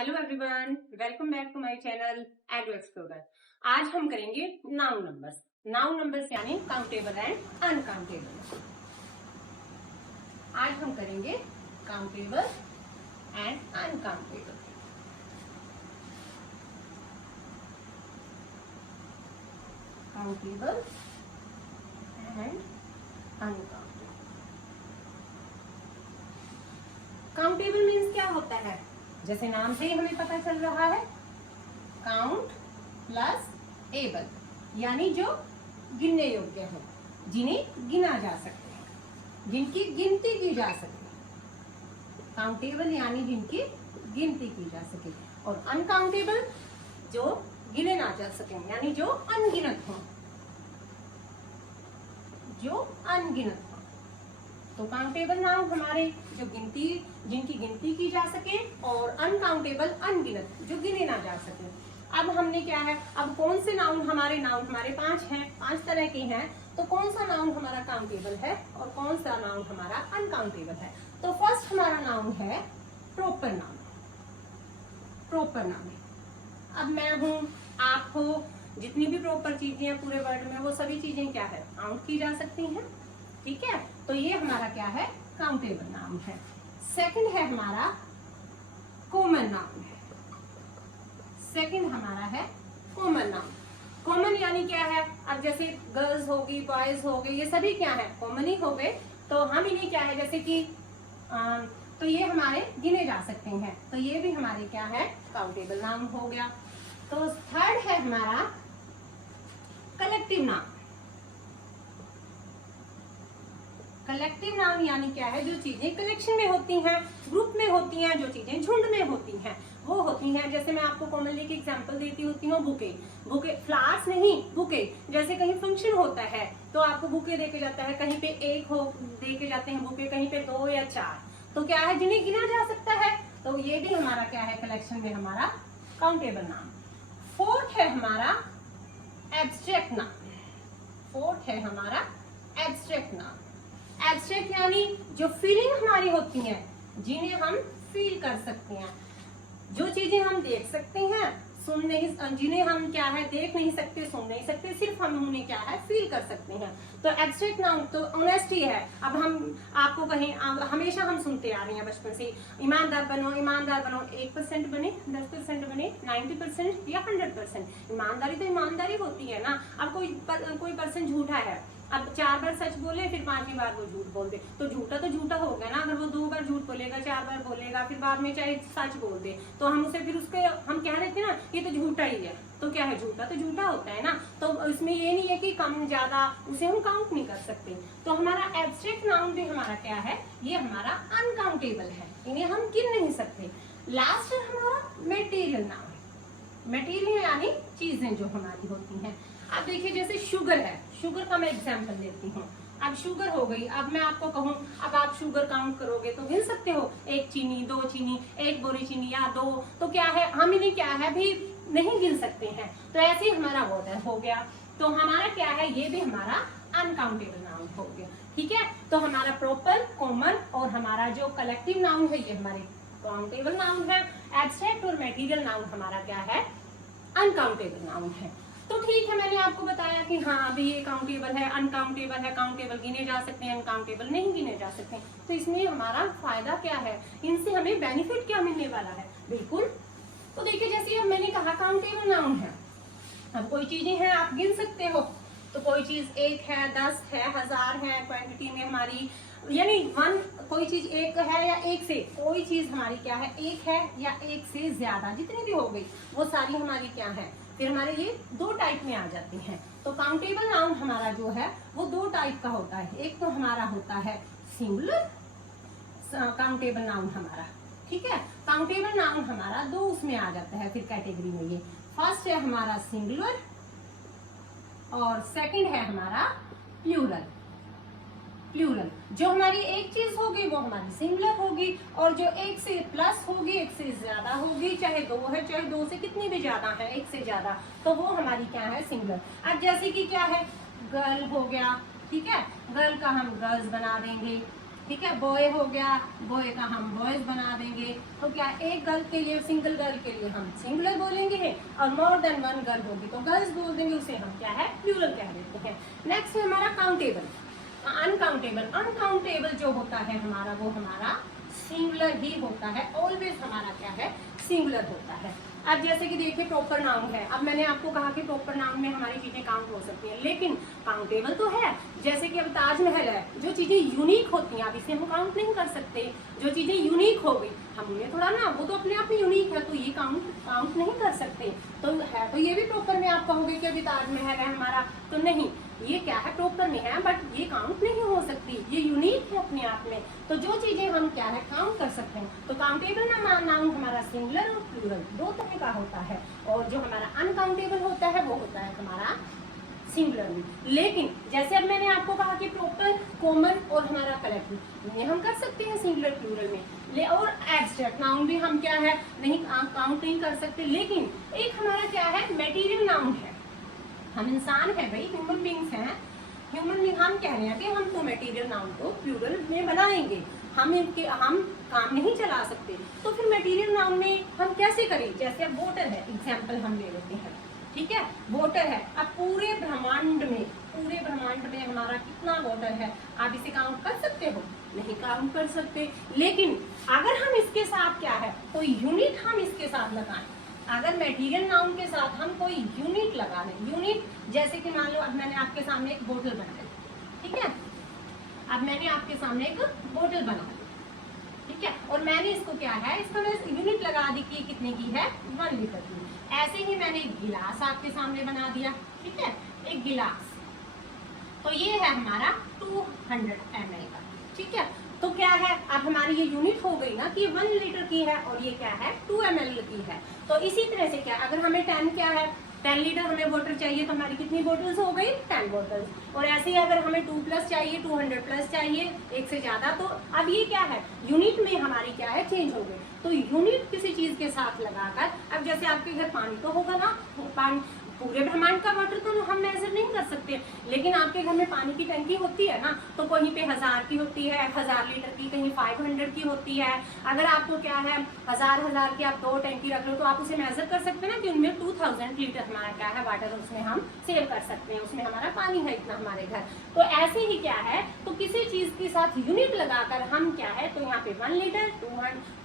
Hello everyone, welcome back to my channel Ado explorer. आज हम करेंगे नाउन नंबर्स। नाउन नंबर्स यानी countable and uncountable. आज हम करेंगे countable and uncountable. Countable and uncountable. Countable means क्या होता है? जैसे नाम से ही हमें पता चल रहा है, काउंट प्लस एबल, यानी जो गिनने योग्य हो, जिन्हें गिना जा सकते हैं, जिनकी गिनती की जा सके। काउंटेबल यानी जिनकी गिनती की जा सके, और अनकाउंटेबल जो गिने ना जा सके, यानी जो अनगिनत हो, जो अनगिनत हो। तो काउंटेबल नाउन हमारे जो जिनकी गिनती की जा सके, और अनकाउंटेबल अनगिनत जो गिने ना जा सके। अब हमने क्या है, अब कौन से नाउन हमारे 5 हैं, 5 तरह के हैं। तो कौन सा नाउन हमारा काउंटेबल है और कौन सा नाउन हमारा अनकाउंटेबल है? तो फर्स्ट हमारा नाउन है प्रॉपर नाउन। प्रॉपर नाउन, अब मैं हूं, आप हो, जितनी भी प्रॉपर चीजें हैं पूरे वर्ल्ड में, वो सभी चीजें क्या है, काउंट की जा सकती हैं। ठीक है, तो ये हमारा क्या है, काउंटेबल नाउन है। सेकंड है हमारा कॉमन नाउन है। सेकंड हमारा है कॉमन नाउन। कॉमन यानी क्या है, अब जैसे गर्ल्स होगी, बॉयज हो गए, ये सभी क्या है, कॉमन ही हो गए। तो हम इन्हें क्या है, जैसे कि तो ये हमारे गिने जा सकते हैं, तो ये भी हमारे क्या है, काउंटेबल नाउन हो गया। तो थर्ड है हमारा कलेक्टिव नाउन। कलेक्टिव नाउन यानी क्या है, जो चीजें कलेक्शन में होती हैं, ग्रुप में होती हैं, जो चीजें झुंड में होती हैं, वो होती हैं। जैसे मैं आपको कॉमनली की एग्जांपल देती होती हूँ, बुके। बुके फ्लावर्स नहीं, बुके। जैसे कहीं फंक्शन होता है तो आपको बुके देके जाता है, कहीं पे एक हो देके जाते हैं बुके, कहीं पे 2 या 4, तो क्या है, जिन्हें गिना जा सकता है। तो ये भी हमारा क्या है, कलेक्शन में हमारा काउंटेबल नाउन। फोर्थ है हमारा एब्स्ट्रैक्ट नाउन। फोर्थ है हमारा एब्स्ट्रैक्ट नाउन। एब्स्ट्रैक्ट यानी जो फीलिंग हमारी होती है, जिन्हें हम फील कर सकते हैं, जो चीजें हम देख सकते हैं, सुन नहीं, जिन्हें हम क्या है, देख नहीं सकते, सुन नहीं सकते, सिर्फ हम उन्हें क्या है, फील कर सकते हैं। तो एब्स्ट्रैक्ट नाउन तो ऑनेस्टी है। अब हम आपको कहें, हमेशा हम सुनते आ रहे हैं बचपन से, ईमानदार बनो, ईमानदार बनो। 1% बने, 10% बने, 90% या 100%। ईमानदारी तो ईमानदारी होती है ना। अब कोई पर्सन झूठा है, अब 4 बार सच बोले, फिर 5वीं बार वो झूठ बोल दे, तो झूठा हो गया ना। अगर वो 2 बार झूठ बोलेगा, 4 बार बोलेगा, फिर बाद में चाहे सच बोल दे, तो हम उसे फिर उसके हम कह रहे थे ना, ये तो झूठा ही है। तो क्या है, झूठा तो झूठा होता है ना। तो इसमें ये नहीं है कि कम ज्यादा, उसे हम काउंट नहीं कर सकते। तो हमारा एब्स्ट्रैक्ट नाउन भी हमारा क्या है, ये हमारा अनकाउंटेबल है, इन्हें हम गिन नहीं सकते। लास्ट है हमारा मेटीरियल नाउन। मेटीरियल यानी चीजें जो हमारी होती हैं। अब देखिए, जैसे शुगर है, शुगर का मैं एग्जांपल देती हूँ। अब शुगर हो गई, अब मैं आपको कहूँ, अब आप शुगर काउंट करोगे तो गिन सकते हो, 1 चीनी, 2 चीनी, 1 बोरी चीनी या 2, तो क्या है, हम इन्हें क्या है भी नहीं गिन सकते हैं। तो ऐसे ही हमारा वाटर हो गया। तो हमारा क्या है, ये भी हमारा अनकाउंटेबल नाउन हो गया। ठीक है, तो हमारा प्रॉपर, कॉमन और हमारा जो कलेक्टिव नाउन है, ये हमारे काउंटेबल नाउन है। एब्स्ट्रैक्ट और मटेरियल नाउन हमारा क्या है, अनकाउंटेबल नाउन है। तो ठीक है, मैंने आपको बताया कि हाँ, अभी ये काउंटेबल है, अनकाउंटेबल है। काउंटेबल गिने जा सकते हैं, अनकाउंटेबल नहीं गिने जा सकते। तो इसमें हमारा फायदा क्या है, इनसे हमें बेनिफिट क्या मिलने वाला है? बिल्कुल, तो देखिए, जैसे अब मैंने कहा काउंटेबल नाउन है। अब कोई चीजें हैं आप गिन सकते हो, तो कोई चीज 1 है, 10 है, 1000 है, क्वांटिटी में हमारी, यानी 1, कोई चीज 1 है या 1 से, कोई चीज हमारी क्या है, 1 है या 1 से ज्यादा, जितनी भी हो गई वो सारी हमारी क्या है, फिर हमारे ये 2 टाइप में आ जाती हैं। तो काउंटेबल नाउन हमारा जो है वो 2 टाइप का होता है। एक तो हमारा होता है सिंगुलर काउंटेबल नाउन हमारा। ठीक है, काउंटेबल नाउन हमारा 2 उसमें आ जाता है फिर कैटेगरी में। ये फर्स्ट है हमारा सिंगुलर और सेकंड है हमारा प्लूरल। प्लूरल, जो हमारी एक चीज होगी वो हमारी सिंगुलर होगी, और जो 1 से प्लस होगी, 1 से ज्यादा होगी, चाहे 2 है, चाहे 2 से कितनी भी ज्यादा है, 1 से ज्यादा, तो वो हमारी क्या है, सिंगुलर। अब जैसे कि क्या है, गर्ल हो गया, ठीक है, गर्ल का हम गर्ल्स बना देंगे, ठीक है, बॉय हो गया, बॉय का हम बॉयज बना देंगे। तो क्या एक गर्ल के लिए, सिंगल गर्ल के लिए हम सिंगुलर बोलेंगे, और मोर देन वन गर्ल होगी तो गर्ल्स बोल देंगे, उसे हम क्या है प्लूरल कह देते हैं। नेक्स्ट है हमारा काउंटेबल, अनकाउंटेबल। अनकाउंटेबल जो होता है हमारा, वो हमारा सिंगुलर ही होता है, ऑलवेज हमारा क्या है सिंगुलर होता है। अब जैसे कि देखिए प्रॉपर नाउन है, अब मैंने आपको कहा कि प्रॉपर नाउन में हमारी चीजें काउंट हो सकती हैं, लेकिन काउंटेबल तो है। जैसे कि अब ताजमहल है, जो चीजें यूनिक होती हैं अब इसे हम काउंट नहीं कर सकते। जो चीजें यूनिक हो गई, हम उन्हें थोड़ा ना, वो तो अपने आप में यूनिक है तो ये काउंट नहीं कर सकते। तो है तो ये भी प्रॉपर में आप कहोगे कि अभी ताजमहल है हमारा, तो नहीं, ये क्या है प्रॉपर में है, बट ये काउंट नहीं हो सकती, ये यूनिक है अपने आप में। तो जो चीजें हम क्या है काउंट कर सकते हैं, तो काउंटेबल नाउन हमारा सिंगुलर और प्लूरल दो तरह का होता है, और जो हमारा अनकाउंटेबल होता है वो होता है हमारा सिंगुलर में। लेकिन जैसे अब मैंने आपको कहा कि प्रॉपर, कॉमन और हमारा कलेक्टिव, ये हम कर सकते हैं सिंगुलर प्लूरल में, और एब्स्ट्रैक्ट नाउन भी हम क्या है नहीं काउंट नहीं कर सकते। लेकिन एक हमारा क्या है मटेरियल नाउन है, हम इंसान है भाई, ह्यूमन बींग्स हैं, ह्यूमन बींग हम कह रहे हैं कि हम तो मटेरियल नाउन को प्लूरल में बनाएंगे, हम काम नहीं चला सकते। तो फिर मटेरियल नाउन में हम कैसे करें, जैसे अब वाटर है, एग्जाम्पल हम ले लेते हैं, ठीक है, वाटर है। अब पूरे ब्रह्मांड में हमारा कितना वाटर है, आप इसे काउंट कर सकते हो, नहीं काउंट कर सकते। लेकिन अगर हम इसके साथ क्या है तो यूनिट हम इसके साथ लगाएं, अगर मटेरियल नाउन के साथ हम कोई यूनिट लगा लें, यूनिट जैसे कि मान लो अब मैंने आपके सामने एक बोतल बनाई, ठीक है, अब मैंने आपके सामने एक बोतल बना ली, ठीक है, और मैंने इसको क्या है, इसको मैं यूनिट लगा दी कि कितने की है 1 लीटर की। ऐसे ही मैंने एक गिलास आपके सामने बना दिया, ठीक है, एक गिलास, तो ये है हमारा 200 ml का, ठीक है। तो क्या है, अब हमारी ये यूनिट हो गई ना कि 1 लीटर की है, और ये क्या है 2 ml की है। तो इसी तरह से क्या, अगर हमें 10 लीटर हमें वाटर चाहिए, तो हमारी कितनी बोतल्स हो गई 10 बोतल्स। और ऐसे ही अगर हमें 2+ चाहिए, 200+ चाहिए, एक से ज्यादा, तो अब ये क्या है यूनिट में हमारी क्या है चेंज हो गई। तो यूनिट किसी चीज के साथ लगाकर, अब जैसे आपके घर पानी तो होगा ना, पानी पूरे ब्रह्मांड का वाटर तो हम मेजर नहीं कर सकते, लेकिन आपके घर में पानी की टंकी होती है ना, तो कहीं पे 1000 की होती है, 1000 लीटर की, कहीं 500 की होती है। अगर आपको क्या है 1000 की आप 2 टंकी रख लो, तो आप उसे मेजर कर सकते हैं ना कि उनमें 2000 लीटर हमारा क्या है वाटर, उसमें हम सेव कर सकते हैं, उसमें हमारा पानी है इतना हमारे घर। तो ऐसे ही क्या है, तो किसी चीज के साथ यूनिट लगाकर हम क्या है, तो यहाँ पे 1 लीटर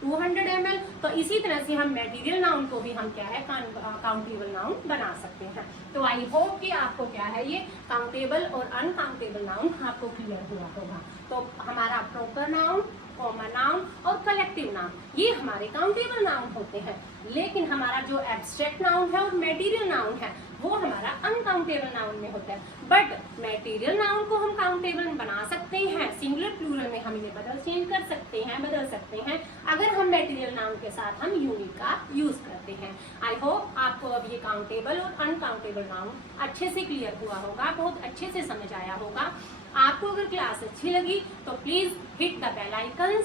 200 ml, तो इसी तरह से हम मटेरियल नाउन को भी हम क्या है काउंटेबल नाउन बना सकते हैं। तो आई होप कि आपको क्या है ये काउंटेबल और अनकाउंटेबल नाउन आपको क्लियर हुआ होगा। तो हमारा प्रॉपर नाउन, कॉमन नाउन और कलेक्टिव नाउन ये हमारे काउंटेबल नाउन होते हैं, लेकिन हमारा जो एब्स्ट्रैक्ट नाउन है और मटेरियल नाउन है वो हमारा अनकाउंटेबल नाउन में होता है। बट मटेरियल नाउन को हम काउंटेबल बना सकते हैं, सिंगुलर प्लूरल में हम इन्हें चेंज कर सकते हैं, बदल सकते हैं, अगर हम मटेरियल नाउन के साथ हम यूनिट का यूज करते हैं। आई होप आपको अब ये काउंटेबल और अनकाउंटेबल नाउन अच्छे से क्लियर हुआ होगा, बहुत अच्छे से समझ आया होगा। आपको अगर क्लास अच्छी लगी तो please hit the bell icon,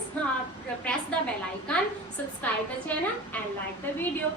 press the bell icon, subscribe the channel and like the video.